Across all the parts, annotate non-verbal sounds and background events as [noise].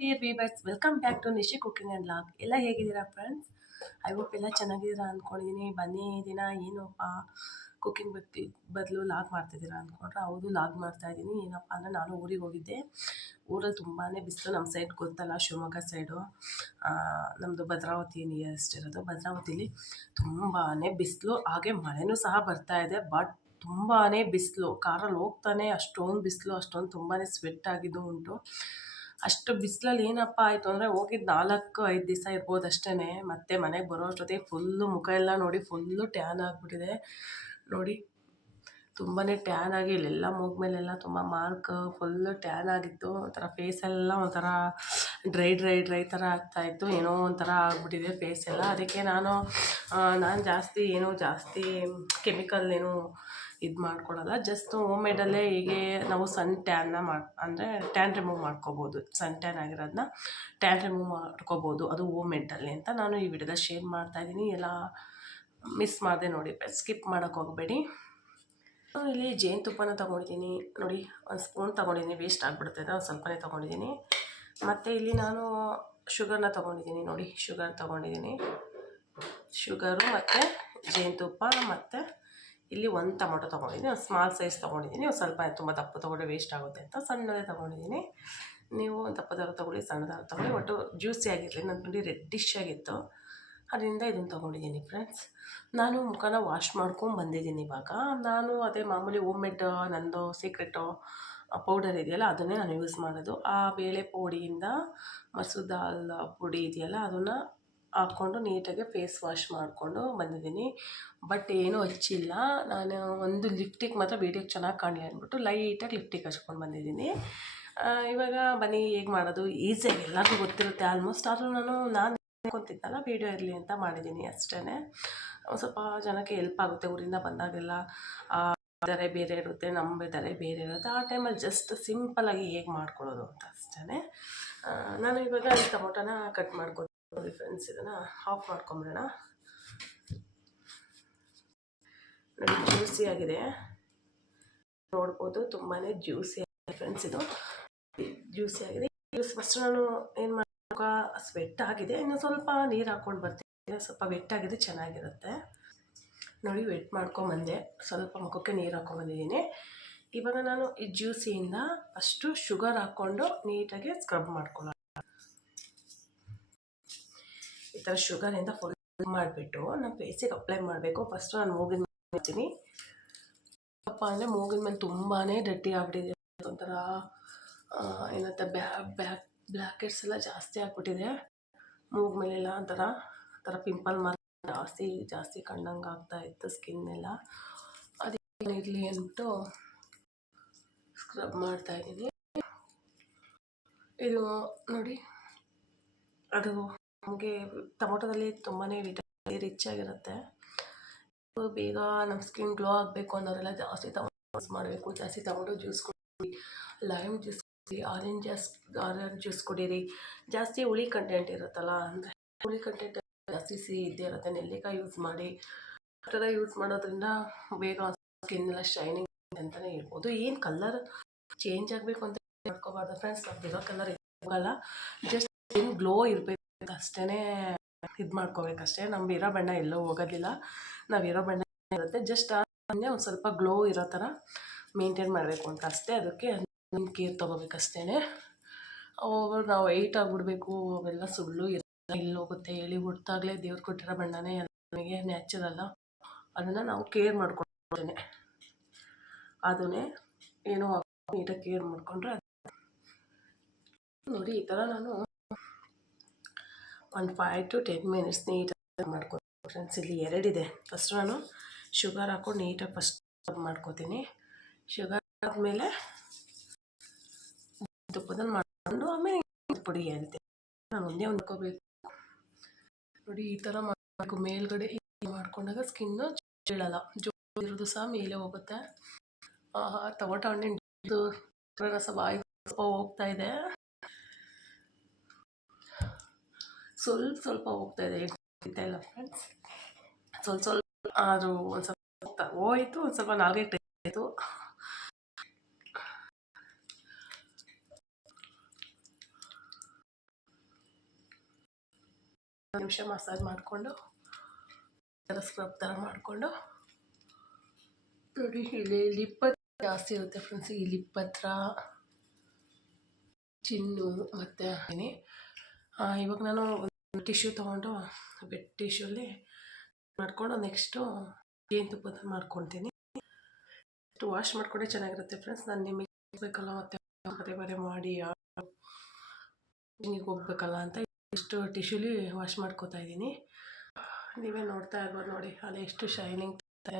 Dear viewers welcome back to Nishi cooking and vlog ಎಲ್ಲ ಹೇಗಿದ್ದೀರಾ friends I hope ಎಲ್ಲ ಚೆನ್ನಾಗಿದ್ದೀರಾ ಅಂದ್ಕೊಂಡಿದ್ದೀನಿ ಬನ್ನಿ ದಿನ ಏನಪ್ಪ ಕುಕಿಂಗ್ ಬಿಟ್ಟು ಬದಲು ಲಾಗ್ ಮಾಡ್ತಿದ್ದೀರಾ ಅಂದ್ಕೊಂಡ್ರೆ ಹೌದು ಲಾಗ್ ಮಾಡ್ತಾಯಿದ್ದೀನಿ ಏನಪ್ಪ ಅಂದರೆ ನಾನು ಊರಿಗೆ ಹೋಗಿದ್ದೆ. ಊರಲ್ಲಿ ತುಂಬಾ ಬಿಸಿಲು. ನಮ್ಮ ಸೈಡ್ ಗೊತ್ತಲ್ಲ, ಶಿವಮೊಗ್ಗ ಸೈಡು ನಮ್ಮದು ಭದ್ರಾವತಿ ನಿಯರೆಸ್ಟ್ ಇರೋದು. ಭದ್ರಾವತಿಲಿ ತುಂಬಾ ಬಿಸಿಲು. ಹಾಗೆ ಮಳೆನೂ ಸಹ ಬರ್ತಾ ಇದೆ ಬಟ್ ತುಂಬಾ ಬಿಸಿಲು. ಕಾರಲ್ಲಿ ಹೋಗ್ತಾನೆ, ಅಷ್ಟೊಂದು ಬಿಸಿಲು, ಅಷ್ಟೊಂದು ತುಂಬಾ ಸ್ವೆಟ್ ಆಗಿದ್ದು ಉಂಟು. ಅಷ್ಟು ಬಿಸಿಲಲ್ಲಿ ಏನಪ್ಪ ಆಯಿತು ಅಂದರೆ ಹೋಗಿದ್ದು ನಾಲ್ಕು, ಐದು ದಿವಸ ಇರ್ಬೋದು ಅಷ್ಟೇ ಮತ್ತೆ ಮನೆಗೆ ಬರೋ ಅಷ್ಟೊತ್ತಿಗೆ ಫುಲ್ಲು ಮುಖ ಎಲ್ಲ ನೋಡಿ ಫುಲ್ಲು ಟ್ಯಾನ್ ಆಗಿಬಿಟ್ಟಿದೆ. ನೋಡಿ ತುಂಬಾ ಟ್ಯಾನ್ ಆಗಿ ಇಲ್ಲೆಲ್ಲ ಮೂಗ್ ಮೇಲೆಲ್ಲ ತುಂಬ ಮಾರ್ಕ್ ಫುಲ್ಲು ಟ್ಯಾನ್ ಆಗಿತ್ತು. ಒಂಥರ ಫೇಸೆಲ್ಲ ಒಂಥರ ಡ್ರೈ ಡ್ರೈ ಡ್ರೈ ಥರ ಆಗ್ತಾಯಿತ್ತು ಏನೋ ಒಂಥರ ಆಗಿಬಿಟ್ಟಿದೆ ಫೇಸ್ ಎಲ್ಲ. ಅದಕ್ಕೆ ನಾನು ನಾನು ಜಾಸ್ತಿ ಏನೋ ಜಾಸ್ತಿ ಕೆಮಿಕಲ್ ಏನು ಇದು ಮಾಡ್ಕೊಳಲ್ಲ ಜಸ್ಟ್ ಹೋಮ್ ಮೇಡಲ್ಲೇ ಹೀಗೆ ನಾವು ಸನ್ ಟ್ಯಾನ್ನ ಮಾಡಿ, ಅಂದರೆ ಟ್ಯಾನ್ ರಿಮೂವ್ ಮಾಡ್ಕೋಬೋದು. ಸನ್ ಟ್ಯಾನ್ ಆಗಿರೋದನ್ನ ಟ್ಯಾನ್ ರಿಮೂವ್ ಮಾಡ್ಕೋಬೋದು. ಅದು ಹೋಮ್ ಮೇಡಲ್ಲಿ ಅಂತ ನಾನು ಈ ವಿಡಿಯೋದ ಶೇರ್ ಮಾಡ್ತಾಯಿದ್ದೀನಿ ಎಲ್ಲ ಮಿಸ್ ಮಾಡಿದೆ ನೋಡಿ ಸ್ಕಿಪ್ ಮಾಡೋಕ್ಕೆ ಹೋಗಬೇಡಿ. ಇಲ್ಲಿ ಜೇನುತುಪ್ಪನ ತೊಗೊಂಡಿದ್ದೀನಿ. ನೋಡಿ, ಒಂದು ಸ್ಪೂನ್ ತೊಗೊಂಡಿದ್ದೀನಿ. ವೇಸ್ಟ್ ಆಗಿಬಿಡುತ್ತೆ ಒಂದು ಸ್ವಲ್ಪನೇ ತೊಗೊಂಡಿದ್ದೀನಿ. ಮತ್ತು ಇಲ್ಲಿ ನಾನು ಶುಗರ್ನ ತೊಗೊಂಡಿದ್ದೀನಿ. ನೋಡಿ ಶುಗರ್ ತೊಗೊಂಡಿದ್ದೀನಿ. ಶುಗರು ಮತ್ತು ಜೇನುತುಪ್ಪ ಮತ್ತು ಇಲ್ಲಿ ಒಂದು ಟೊಮೊಟೊ ತೊಗೊಂಡಿದ್ದೀನಿ, ಒಂದು ಸ್ಮಾಲ್ ಸೈಜ್ ತೊಗೊಂಡಿದ್ದೀನಿ ಸ್ವಲ್ಪ ತುಂಬ ದಪ್ಪ ತೊಗೊಂಡ್ರೆ ವೇಸ್ಟ್ ಆಗುತ್ತೆ ಅಂತ ಸಣ್ಣದೇ ತೊಗೊಂಡಿದ್ದೀನಿ. ನೀವು ದಪ್ಪದಾರು ತೊಗೊಳ್ಳಿ ಸಣ್ಣದಾರು ತೊಗೊಳ್ಳಿ, ಒಟ್ಟು ಜ್ಯೂಸಿ ಆಗಿರಲಿ, ನನ್ನ ನೋಡಿ ರೆಡ್ಡಿಶ್ ಆಗಿತ್ತು. ಅದರಿಂದ ಇದನ್ನು ತೊಗೊಂಡಿದ್ದೀನಿ ಫ್ರೆಂಡ್ಸ್ ನಾನು ಮುಖನ ವಾಶ್ ಮಾಡ್ಕೊಂಡು ಬಂದಿದ್ದೀನಿ ಇವಾಗ. ನಾನು ಅದೇ ಮಾಮೂಲಿ ಓಮ್ ಮೇಡ್ ನಂದು ಸೀಕ್ರೆಟು ಪೌಡರ್ ಇದೆಯಲ್ಲ, ಅದನ್ನೇ ನಾನು ಯೂಸ್ ಮಾಡೋದು. ಆ ಬೇಳೆ ಪುಡಿಯಿಂದ ಮಸೂರ್ ದಾಲ್ ಪುಡಿ ಇದೆಯಲ್ಲ, ಅದನ್ನು ಹಾಕ್ಕೊಂಡು ನೀಟಾಗಿ ಫೇಸ್ ವಾಶ್ ಮಾಡಿಕೊಂಡು ಬಂದಿದ್ದೀನಿ. ಬಟ್ ಏನೂ ಹಚ್ಚಿಲ್ಲ. ನಾನು ಒಂದು ಲಿಫ್ಟಿಗೆ ಮಾತ್ರ ವೀಡಿಯೋಗೆ ಚೆನ್ನಾಗಿ ಕಾಣಲಿ ಅಂದ್ಬಿಟ್ಟು ಲೈಟಾಗಿ ಲಿಫ್ಟಿಗೆ ಹಚ್ಕೊಂಡು ಬಂದಿದ್ದೀನಿ. ಇವಾಗ ಬನ್ನಿ ಹೇಗೆ ಮಾಡೋದು? ಈಸಿಯಾಗಿ ಎಲ್ಲರಿಗೂ ಗೊತ್ತಿರುತ್ತೆ. ಆಲ್ಮೋಸ್ಟ್ ಆದರೂ ನಾನು ನಾನು ಅನ್ಕೊತಿದ್ದಲ್ಲ ವೀಡಿಯೋ ಇರಲಿ ಅಂತ ಮಾಡಿದ್ದೀನಿ ಅಷ್ಟೇ ಸ್ವಲ್ಪ ಜನಕ್ಕೆ ಹೆಲ್ಪ್ ಆಗುತ್ತೆ. ಊರಿಂದ ಬಂದಾಗೆಲ್ಲ ದರೆ ಬೇರೆ ಇರುತ್ತೆ ನಮ್ಮ ಬೇರೆ ಇರುತ್ತೆ. ಆ ಟೈಮಲ್ಲಿ ಜಸ್ಟ್ ಸಿಂಪಲಾಗಿ ಹೇಗೆ ಮಾಡ್ಕೊಳ್ಳೋದು ಅಂತ ಅಷ್ಟೇ ನಾನು ಇವಾಗ ಟೊಮೊಟೊನ ಕಟ್ ಮಾಡ್ಕೊ ನೋಡಿ ಫ್ರೆಂಡ್ಸ್ ಇದನ್ನು ಆಫ್ ಮಾಡ್ಕೊಂಬಿಡೋಣ ನೋಡಿ ಜ್ಯೂಸಿ ಆಗಿದೆ ನೋಡ್ಬೋದು ತುಂಬಾ ಜ್ಯೂಸಿ ಆಗಿದೆ ಫ್ರೆಂಡ್ಸ್ ಇದು ಜ್ಯೂಸಿ ಆಗಿದೆ ಫಸ್ಟ್ ನಾನು ಏನು ಮಾಡುವಾಗ ಸ್ವೆಟ್ ಆಗಿದೆ ಇನ್ನು ಸ್ವಲ್ಪ ನೀರು ಹಾಕ್ಕೊಂಡು ಬರ್ತೀನಿ. ಸ್ವಲ್ಪ ವೆಟ್ಟಾಗಿದೆ ಚೆನ್ನಾಗಿರುತ್ತೆ. ನೋಡಿ ವೆಟ್ ಮಾಡ್ಕೊಂಬಂದೆ ಸ್ವಲ್ಪ ಮುಖಕ್ಕೆ ನೀರು ಹಾಕ್ಕೊಂಬಂದಿದ್ದೀನಿ ಇವಾಗ ನಾನು ಈ ಜ್ಯೂಸಿಯಿಂದ ಅಷ್ಟು ಶುಗರ್ ಹಾಕ್ಕೊಂಡು ನೀಟಾಗಿ ಸ್ಕ್ರಬ್ ಮಾಡ್ಕೊಳ್ಳೋಣ. ಥರ ಶುಗರಿಂದ ಫುಲ್ ಮಾಡಿಬಿಟ್ಟು ನಾನು ಫೇಸಿಗೆ ಅಪ್ಲೈ ಮಾಡಬೇಕು. ಫಸ್ಟು ನಾನು ಮೂಗಿನ ಮಾಡ್ತೀನಿ. ಅಪ್ಪ ಅಂದರೆ ಮೂಗಿನ ಮೇಲೆ ತುಂಬಾ ಡಟ್ಟಿ ಆಗ್ಬಿಟ್ಟಿದೆ. ಒಂಥರ ಏನಂತ ಬ್ಯಾಕ್ ಬ್ಯಾಕ್ ಬ್ಲ್ಯಾಕೆಟ್ಸ್ ಎಲ್ಲ ಜಾಸ್ತಿ ಆಗ್ಬಿಟ್ಟಿದೆ. ಮೂಗು ಮೇಲೆಲ್ಲ ಒಂಥರ ಒಂಥರ ಪಿಂಪಲ್ ಮಾರ್ಕ್ ಜಾಸ್ತಿ ಜಾಸ್ತಿ ಕಂಡಂಗೆ ಆಗ್ತಾ ಇತ್ತು ಸ್ಕಿನ್ ಎಲ್ಲ. ಅದಕ್ಕೆ ಇರಲಿ ಅಂದ್ಬಿಟ್ಟು ಸ್ಕ್ರಬ್ ಮಾಡ್ತಾಯಿದ್ದೀನಿ ಇದು ನೋಡಿ, ಅದು ನಮಗೆ ಟೊಮೊಟೊದಲ್ಲಿ ತುಂಬಾ ವಿಟಮಿನ್ ರಿಚ್ ಆಗಿರುತ್ತೆ. ಬೇಗ ನಮ್ಮ ಸ್ಕಿನ್ ಗ್ಲೋ ಆಗಬೇಕು ಅನ್ನೋರೆಲ್ಲ ಜಾಸ್ತಿ ಟೊಮೊಟೊ ಮಾಡಬೇಕು. ಜಾಸ್ತಿ ಟೊಮೊಟೊ ಜ್ಯೂಸ್ ಕುಡಿ, ಲೈಮ್ ಜ್ಯೂಸ್ ಕುಡಿ, ಆರೆಂಜ್ ಜ್ಯೂಸ್ ಆರೆಂಜ್ ಜ್ಯೂಸ್ ಕುಡೀರಿ. ಜಾಸ್ತಿ ಹುಳಿ ಕಂಟೆಂಟ್ ಇರುತ್ತಲ್ಲ, ಅಂದರೆ ಹುಳಿ ಕಂಟೆಂಟ್ ಜಾಸ್ತಿ ಸಿಹಿ ಇದ್ದೇ ಇರುತ್ತೆ. ನೆಲ್ಲಿಕಾಯಿ ಯೂಸ್ ಮಾಡಿ ಯೂಸ್ ಮಾಡೋದ್ರಿಂದ ಬೇಗ ಸ್ಕಿನ್ ಎಲ್ಲ ಶೈನಿಂಗ್ ಅಂತಲೇ ಹೇಳ್ಬೋದು. ಏನು ಕಲರ್ ಚೇಂಜ್ ಆಗಬೇಕು ಅಂತ ಮಾಡ್ಕೋಬಾರ್ದು. ಫ್ರೆಂಡ್ಸ್ ನಮ್ದಿರೋ ಕಲರ್ ಇರೋಲ್ಲ. ಜಸ್ಟ್ ಸ್ಕಿನ್ ಗ್ಲೋ ಇರಬೇಕು. ಅಷ್ಟೇ ಇದು ಮಾಡ್ಕೋಬೇಕಷ್ಟೇ. ನಮ್ಮ ಇರೋ ಬಣ್ಣ ಎಲ್ಲೋ ಹೋಗೋದಿಲ್ಲ. ನಾವು ಇರೋ ಬಣ್ಣ ಇರುತ್ತೆ. ಜಸ್ಟ್ ಒಂದು ಸ್ವಲ್ಪ ಗ್ಲೋ ಇರೋ ಥರ ಮೇಂಟೈನ್ ಮಾಡಬೇಕು ಅಂತ ಅಷ್ಟೇ. ಅದಕ್ಕೆ ಕೇರ್ ತೊಗೋಬೇಕಷ್ಟೇ ನಾವು ವೈಟ್ ಆಗಿಬಿಡ್ಬೇಕು. ಅವೆಲ್ಲ ಸುಳ್ಳು ಇಲ್ಲಿ ಹೋಗುತ್ತೆ ಹೇಳಿ ಹುಡ್ತಾಗಲೇ ದೇವ್ರು ಕೊಟ್ಟಿರೋ ಬಣ್ಣನೇ ನಮಗೆ ನ್ಯಾಚುರಲ್ಲ ಅದನ್ನು ನಾವು ಕೇರ್ ಮಾಡ್ಕೊಳ್ತೇನೆ. ಅದನ್ನೇ ಏನೋ ನೀಟಾಗಿ ಕೇರ್ ಮಾಡಿಕೊಂಡ್ರೆ ನೋಡಿ ಈ ಥರ ನಾನು ಒಂದು ಫೈವ್ ಟು ಟೆನ್ ಮಿನಿಟ್ಸ್ ನೀಟಾಗಿ ಮಾಡ್ಕೊತೀನಿ. ಫ್ರೆಂಡ್ಸ್ ಇಲ್ಲಿ ಎರಡಿದೆ ಫಸ್ಟ್ ನಾನು ಶುಗರ್ ಹಾಕ್ಕೊಂಡು ನೀಟಾಗಿ ಫಸ್ಟ್ ಮಾಡ್ಕೋತೀನಿ. ಶುಗರ್ ಆದಮೇಲೆ ತುಪ್ಪದಲ್ಲಿ ಮಾಡಿಕೊಂಡು ಆಮೇಲೆ ಪುಡಿ ಹೇಳ್ತೀನಿ. ನಾನು ಒಂದೇ ಹೊಂದ್ಕೋಬೇಕು ನೋಡಿ ಈ ಥರ ಮಾಡಬೇಕು. ಮೇಲ್ಗಡೆ ಮಾಡ್ಕೊಂಡಾಗ ಸ್ಕಿನ್ನು ಬೀಳಲ್ಲ ಇರೋದು ಸಹ ಮೇಲೆ ಹೋಗುತ್ತೆ. ಟೊಮೊಟೊ ಹಣ್ಣಿನ ರಸ ಬಾಯಿ ಹೋಗ್ತಾ ಇದೆ. ಸ್ವಲ್ಪ ಸ್ವಲ್ಪ ಹೋಗ್ತಾ ಇದೆ ಇಲ್ಲ ಫ್ರೆಂಡ್ಸ್ ಸ್ವಲ್ಪ ಸ್ವಲ್ಪ ಅದು ಒಂದು ಸ್ವಲ್ಪ ಹೋಯ್ತು, ಒಂದು ಸ್ವಲ್ಪ ನಾಲ್ಕು ಗಂಟೆ ಆಯಿತು. ನಿಮಿಷ ಮಸಾಜ್ ಮಾಡಿಕೊಂಡು ಸ್ಕ್ರಬ್ ಥರ ಮಾಡಿಕೊಂಡು. ನೋಡಿ, ಇಲ್ಲಿ ಲಿಪ್ ಜಾಸ್ತಿ ಇರುತ್ತೆ ಫ್ರೆಂಡ್ಸ್ ಈ ಲಿಪ್ ಹತ್ರ. ಚಿನ್ನು ಮತ್ತು ಇವಾಗ ನಾನು ಟಿಶ್ಯೂ ತೊಗೊಂಡು ಬೆಡ್ ಟಿಶ್ಯೂಲಿ ಮಾಡಿಕೊಂಡು ನೆಕ್ಸ್ಟು ಜೇನುತುಪ್ಪದ ಮಾಡ್ಕೊತೀನಿ ವಾಶ್ ಮಾಡಿಕೊಂಡೇ ಚೆನ್ನಾಗಿರುತ್ತೆ ಫ್ರೆಂಡ್ಸ್ ನಾನು ನಿಮಗೆ ಬೇಕಲ್ಲ ಮತ್ತೆ ಪದೇ ಪದೇ ಮಾಡಿ ನಿಮಗೆ ಹೋಗ್ಬೇಕಲ್ಲ ಅಂತ ಇಷ್ಟು ಟಿಶ್ಯೂಲಿ ವಾಶ್ ಮಾಡ್ಕೋತಾ ಇದ್ದೀನಿ. ನೀವೇ ನೋಡ್ತಾ ಇರ್ಬೋದು ನೋಡಿ ಅಲ್ಲಿ ಎಷ್ಟು ಶೈನಿಂಗ್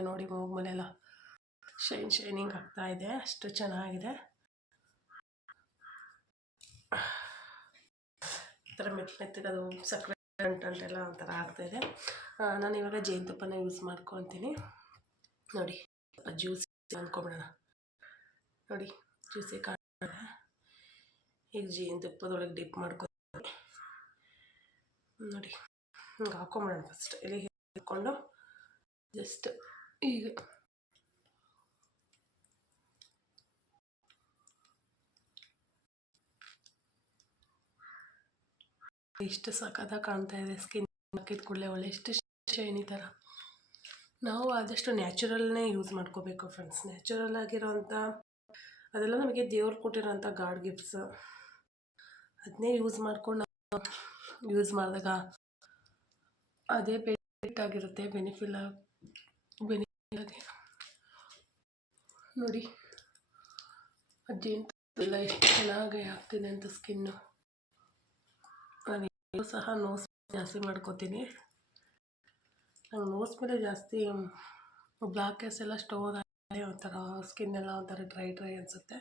ನೋಡಿ, ಮೂಗ್ ಮೇಲೆಲ್ಲ. ಶೈನ್ ಶೈನಿಂಗ್ ಆಗ್ತಾ ಇದೆ, ಅಷ್ಟು ಚೆನ್ನಾಗಿದೆ ಈ ಥರ ಮೆತ್ತ ಮೆತ್ತಗೆ ಅದು ಸಕ್ಕರೆ ಅಂಟಂಟೆಲ್ಲ ಒಂಥರ ಆಗ್ತಾಯಿದೆ ನಾನು ಇವಾಗ ಜೇನುತುಪ್ಪನ ಯೂಸ್ ಮಾಡ್ಕೊತೀನಿ. ನೋಡಿ ಜ್ಯೂಸ್ ಅಂದ್ಕೊಬಿಡೋಣ ನೋಡಿ ಜ್ಯೂಸಿ ಕಾಣ ಈಗ ಜೇನುತುಪ್ಪದೊಳಗೆ ಡಿಪ್ ಮಾಡ್ಕೊ ನೋಡಿ, ಹಿಂಗೆ ಹಾಕೊಂಬಿಡೋಣ ಫಸ್ಟ್ ಇಲ್ಲಿ ಹಿಡ್ಕೊಂಡು ಜಸ್ಟ್ ಈಗ ಎಷ್ಟು ಸಖತ್ತಾಗಿ ಕಾಣ್ತಾ ಇದೆ ಸ್ಕಿನ್ ಹಾಕಿದ ಕೂಡಲೇ ಒಳ್ಳೆ ಎಷ್ಟು ಶೈನಿ ಥರ ನಾವು ಆದಷ್ಟು ನ್ಯಾಚುರಲ್ನೇ ಯೂಸ್ ಮಾಡ್ಕೋಬೇಕು ಫ್ರೆಂಡ್ಸ್ ನ್ಯಾಚುರಲ್ ಆಗಿರೋಂಥ, ಅದೆಲ್ಲ ನಮಗೆ ದೇವ್ರು ಕೊಟ್ಟಿರೋಂಥ ಗಾಡ್ ಗಿಫ್ಟ್ಸ್ ಅದನ್ನೇ ಯೂಸ್ ಮಾಡ್ಕೊಂಡು ನಾವು ಯೂಸ್ ಮಾಡಿದಾಗ ಅದೇ ಬೆನಿಫಿಟ್ ಆಗಿರುತ್ತೆ ಬೆನಿಫಿಲ್ ಬೆನಿಫಿಲ್ ಆಗಿ. ನೋಡಿ ಅದೇನು ಎಷ್ಟು ಚೆನ್ನಾಗಿ ಆಗ್ತಿದೆ ಅಂತ ಸ್ಕಿನ್ನು ನಾನು ಸಹ ನೋಸ್ ಜಾಸ್ತಿ ಮಾಡ್ಕೋತೀನಿ. ನಂಗೆ ನೋಸ್ ಮೇಲೆ ಜಾಸ್ತಿ ಬ್ಲಾಕೆಸ್ ಎಲ್ಲ ಸ್ಟೋರ್ ಆಗಿ ಒಂಥರ ಸ್ಕಿನ್ ಎಲ್ಲ ಒಂಥರ ಡ್ರೈ ಡ್ರೈ ಅನಿಸುತ್ತೆ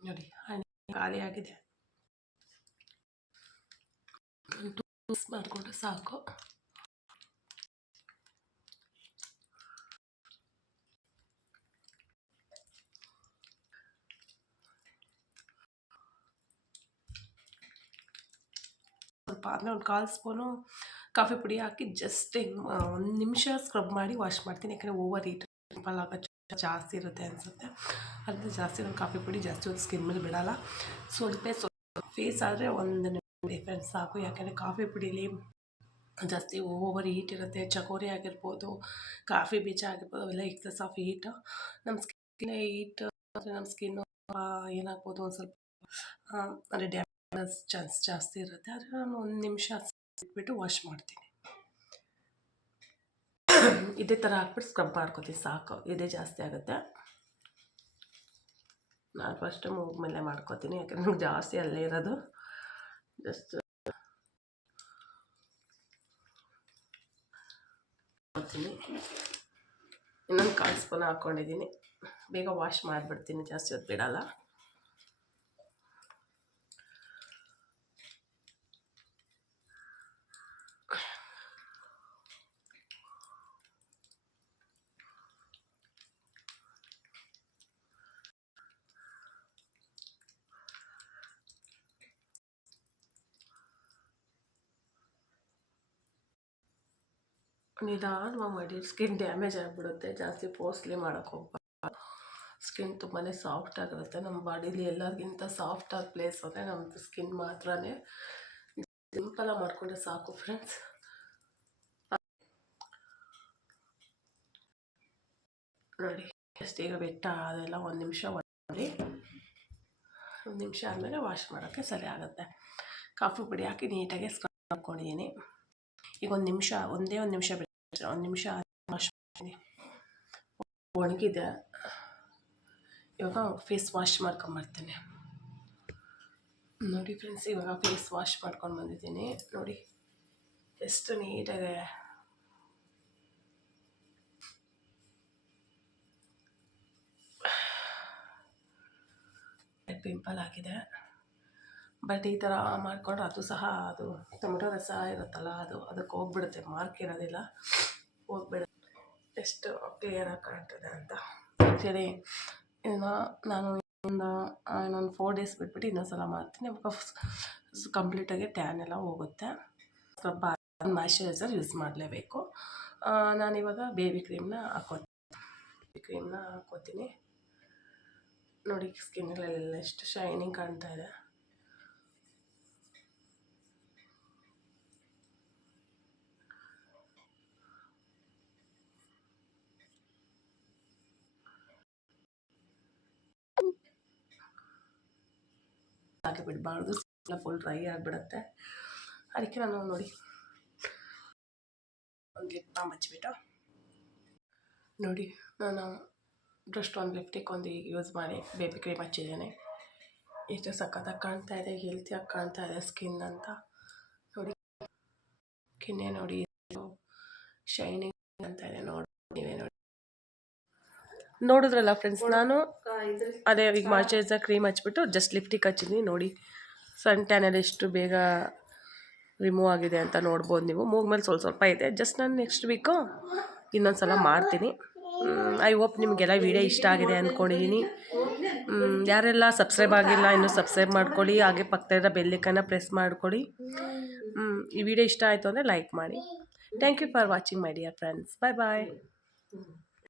ನೋಡಿ ಹಣ್ಣು ಖಾಲಿ ಆಗಿದೆ ಮಿಕ್ಸ್ ಮಾಡಿಕೊಂಡ್ರೆ ಸಾಕು ಸ್ವಲ್ಪ ಅಂದರೆ ಒಂದು ಕಾಲು ಸ್ಪೂನು ಕಾಫಿ ಪುಡಿ ಹಾಕಿ ಜಸ್ಟ್ ಹಿಂಗೆ ಒಂದು ನಿಮಿಷ ಸ್ಕ್ರಬ್ ಮಾಡಿ ವಾಶ್ ಮಾಡ್ತೀನಿ ಯಾಕಂದರೆ ಓವರ್ ಹೀಟ್ ಪಿಂಪಲ್ ಆಗೋ ಜಾಸ್ತಿ ಇರುತ್ತೆ ಅನಿಸುತ್ತೆ ಅದು ಜಾಸ್ತಿ ನಾನು ಕಾಫಿ ಪುಡಿ ಜಾಸ್ತಿ ಹೊತ್ತು ಸ್ಕಿನ್ ಮೇಲೆ ಬಿಡೋಲ್ಲ. ಸ್ವಲ್ಪ ಸ್ವಲ್ಪ ಫೇಸ್ ಆದರೆ ಒಂದು ಡಿಫ್ರೆನ್ಸ್ ಸಾಕು. ಯಾಕೆಂದರೆ ಕಾಫಿ ಪುಡೀಲಿ ಜಾಸ್ತಿ ಓವರ್ ಹೀಟ್ ಇರುತ್ತೆ, ಚಕೋರಿ ಆಗಿರ್ಬೋದು, ಕಾಫಿ ಬೀಜ ಆಗಿರ್ಬೋದು, ಅವೆಲ್ಲ ಎಕ್ಸಸ್ ಆಫ್ ಹೀಟ್ ನಮ್ಮ ಸ್ಕಿನ್ ಹೀಟ್ ಅಂದರೆ ನಮ್ಮ ಸ್ಕಿನ್ನು ಏನಾಗ್ಬೋದು ಒಂದು ಸ್ವಲ್ಪ ಅಂದರೆ ಡ್ಯಾಮೇಜ್ ಚಾನ್ಸ್ ಜಾಸ್ತಿ ಇರುತ್ತೆ. ಆದರೆ ನಾನು ಒಂದು ನಿಮಿಷ ಇಟ್ಬಿಟ್ಟು ವಾಶ್ ಮಾಡ್ತೀನಿ. [coughs] ಇದೇ ಥರ ಹಾಕ್ಬಿಟ್ಟು ಸ್ಕ್ರಬ್ ಮಾಡ್ಕೊತೀನಿ, ಸಾಕು. ಇದೇ ಜಾಸ್ತಿ ಆಗುತ್ತೆ. ನಾನು ಫಸ್ಟ್ ಮೂಗ್ ಮೇಲೆ ಮಾಡ್ಕೊತೀನಿ, ಯಾಕಂದ್ರೆ ನಂಗೆ ಜಾಸ್ತಿ ಅಲ್ಲೇ ಇರೋದು. ಜಸ್ಟ್ ಇನ್ನೊಂದು ಕಾಲು ಸ್ಪೂನ್ ಹಾಕ್ಕೊಂಡಿದ್ದೀನಿ ಬೇಗ ವಾಶ್ ಮಾಡಿಬಿಡ್ತೀನಿ, ಜಾಸ್ತಿ ಹೊತ್ತು ಬಿಡಲ್ಲ. ನಿಧಾನವಾಗಿ ಮಾಡಿ ಸ್ಕಿನ್ ಡ್ಯಾಮೇಜ್ ಆಗಿಬಿಡುತ್ತೆ, ಜಾಸ್ತಿ ಪೋಸ್ಟ್ಲಿ ಮಾಡೋಕ್ಕೆ ಹೋಗ್ಬಾರ್ದು. ಸ್ಕಿನ್ ತುಂಬಾ ಸಾಫ್ಟ್ ಆಗಿರುತ್ತೆ ನಮ್ಮ ಬಾಡೀಲಿ ಎಲ್ಲರಿಗಿಂತ ಸಾಫ್ಟ್ ಆದ ಪ್ಲೇಸ್ ಅಂದರೆ ನಮ್ಮದು ಸ್ಕಿನ್ ಮಾತ್ರನೇ ಸಿಂಪಲಾಗಿ ಮಾಡಿಕೊಂಡ್ರೆ ಸಾಕು ಫ್ರೆಂಡ್ಸ್ ನೋಡಿ ಎಷ್ಟು ಈಗ ಬೆಟ್ಟ, ಅದೆಲ್ಲ ಒಂದು ನಿಮಿಷ ಮಾಡಿ. ಒಂದು ನಿಮಿಷ ಆದಮೇಲೆ ವಾಶ್ ಮಾಡೋಕ್ಕೆ ಸರಿ ಆಗುತ್ತೆ. ಕಾಫಿ ಪುಡಿ ಹಾಕಿ ನೀಟಾಗಿ ಸ್ಕ್ರಬ್ ಮಾಡ್ಕೊಂಡಿದ್ದೀನಿ ಈಗ ಒಂದು ನಿಮಿಷ, ಒಂದೇ ಒಂದು ನಿಮಿಷ ಒಂದು ನಿಮಿಷ ವಾಶ್ ಮಾಡ್ತೀನಿ ಒಣಗಿದೆ ಇವಾಗ ಫೇಸ್ ವಾಶ್ ಮಾಡ್ಕೊಂಬರ್ತೀನಿ ನೋಡಿ ಫ್ರೆಂಡ್ಸ್ ಇವಾಗ ಫೇಸ್ ವಾಶ್ ಮಾಡ್ಕೊಂಡು ಬಂದಿದ್ದೀನಿ ನೋಡಿ ಎಷ್ಟು ನೀಟಾಗಿ ಪಿಂಪಲ್ ಆಗಿದೆ ಬಟ್ ಈ ಥರ ಮಾಡಿಕೊಂಡ್ರೆ ಅದು ಸಹ ಅದು ಟೊಮೆಟೊ ರಸ ಇರುತ್ತಲ್ಲ, ಅದು ಅದಕ್ಕೆ ಹೋಗ್ಬಿಡುತ್ತೆ. ಮಾರ್ಕ್ ಇರೋದಿಲ್ಲ. ಹೋಗ್ಬಿಡುತ್ತೆ. ಎಷ್ಟು ಕ್ಲಿಯರಾಗಿ ಕಾಣ್ತದೆ ಅಂತ. ಆ್ಯಕ್ಚುಲಿ ನಾನು ಒಂದು ಇನ್ನೊಂದು ಫೋರ್ ಡೇಸ್ ಬಿಟ್ಬಿಟ್ಟು ಇನ್ನೊಂದು ಸಲ ಮಾಡ್ತೀನಿ ಕಂಪ್ಲೀಟಾಗಿ ಟ್ಯಾನ್ ಎಲ್ಲ ಹೋಗುತ್ತೆ. ಸ್ವಲ್ಪ ಮಾಯಶ್ಚರೈಸರ್ ಯೂಸ್ ಮಾಡಲೇಬೇಕು. ನಾನಿವಾಗ ಬೇಬಿ ಕ್ರೀಮ್ನ ಹಾಕೋತೀನಿ ಕ್ರೀಮ್ನ ಹಾಕೋತೀನಿ. ನೋಡಿ ಸ್ಕಿನ್ನಲ್ಲೆಲ್ಲ ಎಷ್ಟು ಶೈನಿಂಗ್ ಕಾಣ್ತಾ ಇದೆ. ಹಾಕಿ ಬಿಡಬಾರ್ದು ಫುಲ್ ಡ್ರೈ ಆಗಿಬಿಡುತ್ತೆ. ಅದಕ್ಕೆ ನಾನು ನೋಡಿ ಲಿಪ್ನ ಮಚ್ಚಿಬಿಟ್ಟು ನೋಡಿ, ನಾನು ಜಸ್ಟ್ ಒಂದು ಲಿಪ್ಟಿಕ್ ಒಂದು ಯೂಸ್ ಮಾಡಿ ಬೇಬಿ ಕ್ರೀಮ್ ಹಚ್ಚಿದ್ದೇನೆ. ಎಷ್ಟು ಸಖತ್ತಾಗಿ ಕಾಣ್ತಾ ಇದೆ ಹೆಲ್ತಿಯಾಗಿ ಕಾಣ್ತಾ ಇದೆ ಸ್ಕಿನ್ ಅಂತ. ನೋಡಿ ಸ್ಕಿನ್ನೇ ನೋಡಿ ಶೈನಿಂಗ್ ಅಂತ ಇದೆ ನೋಡಿ, ನೀವೇ ನೋಡಿ. ನೋಡಿದ್ರಲ್ಲ ಫ್ರೆಂಡ್ಸ್ ನಾನು ಅದೇ ಈಗ ಮಾಯಿಶ್ಚರೈಸರ್ ಕ್ರೀಮ್ ಹಚ್ಬಿಟ್ಟು ಜಸ್ಟ್ ಲಿಪ್ಟಿಕ್ ಹಚ್ಚಿದ್ದೀನಿ ನೋಡಿ. ಸನ್ ಟ್ಯಾನಲ್ಲಿ ಎಷ್ಟು ಬೇಗ ರಿಮೂವ್ ಆಗಿದೆ ಅಂತ ನೋಡ್ಬೋದು ನೀವು. ಮೂಗ್ ಮೇಲೆ ಸ್ವಲ್ಪ ಸ್ವಲ್ಪ ಇದೆ. ಜಸ್ಟ್ ನಾನು ನೆಕ್ಸ್ಟ್ ವೀಕು ಇನ್ನೊಂದು ಸಲ ಮಾಡ್ತೀನಿ. ಐ ಹೋಪ್ ನಿಮಗೆಲ್ಲ ವೀಡಿಯೋ ಇಷ್ಟ ಆಗಿದೆ ಅಂದ್ಕೊಂಡಿದ್ದೀನಿ ಯಾರೆಲ್ಲ ಸಬ್ಸ್ಕ್ರೈಬ್ ಆಗಿಲ್ಲ ಇನ್ನೂ ಸಬ್ಸ್ಕ್ರೈಬ್ ಮಾಡ್ಕೊಳ್ಳಿ. ಹಾಗೆ ಪಕ್ಕದ ಬೆಲ್ಲಿಕನ್ನು ಪ್ರೆಸ್ ಮಾಡ್ಕೊಳ್ಳಿ. ಈ ವಿಡಿಯೋ ಇಷ್ಟ ಆಯಿತು ಅಂದರೆ ಲೈಕ್ ಮಾಡಿ. Thank you for watching my dear friends bye bye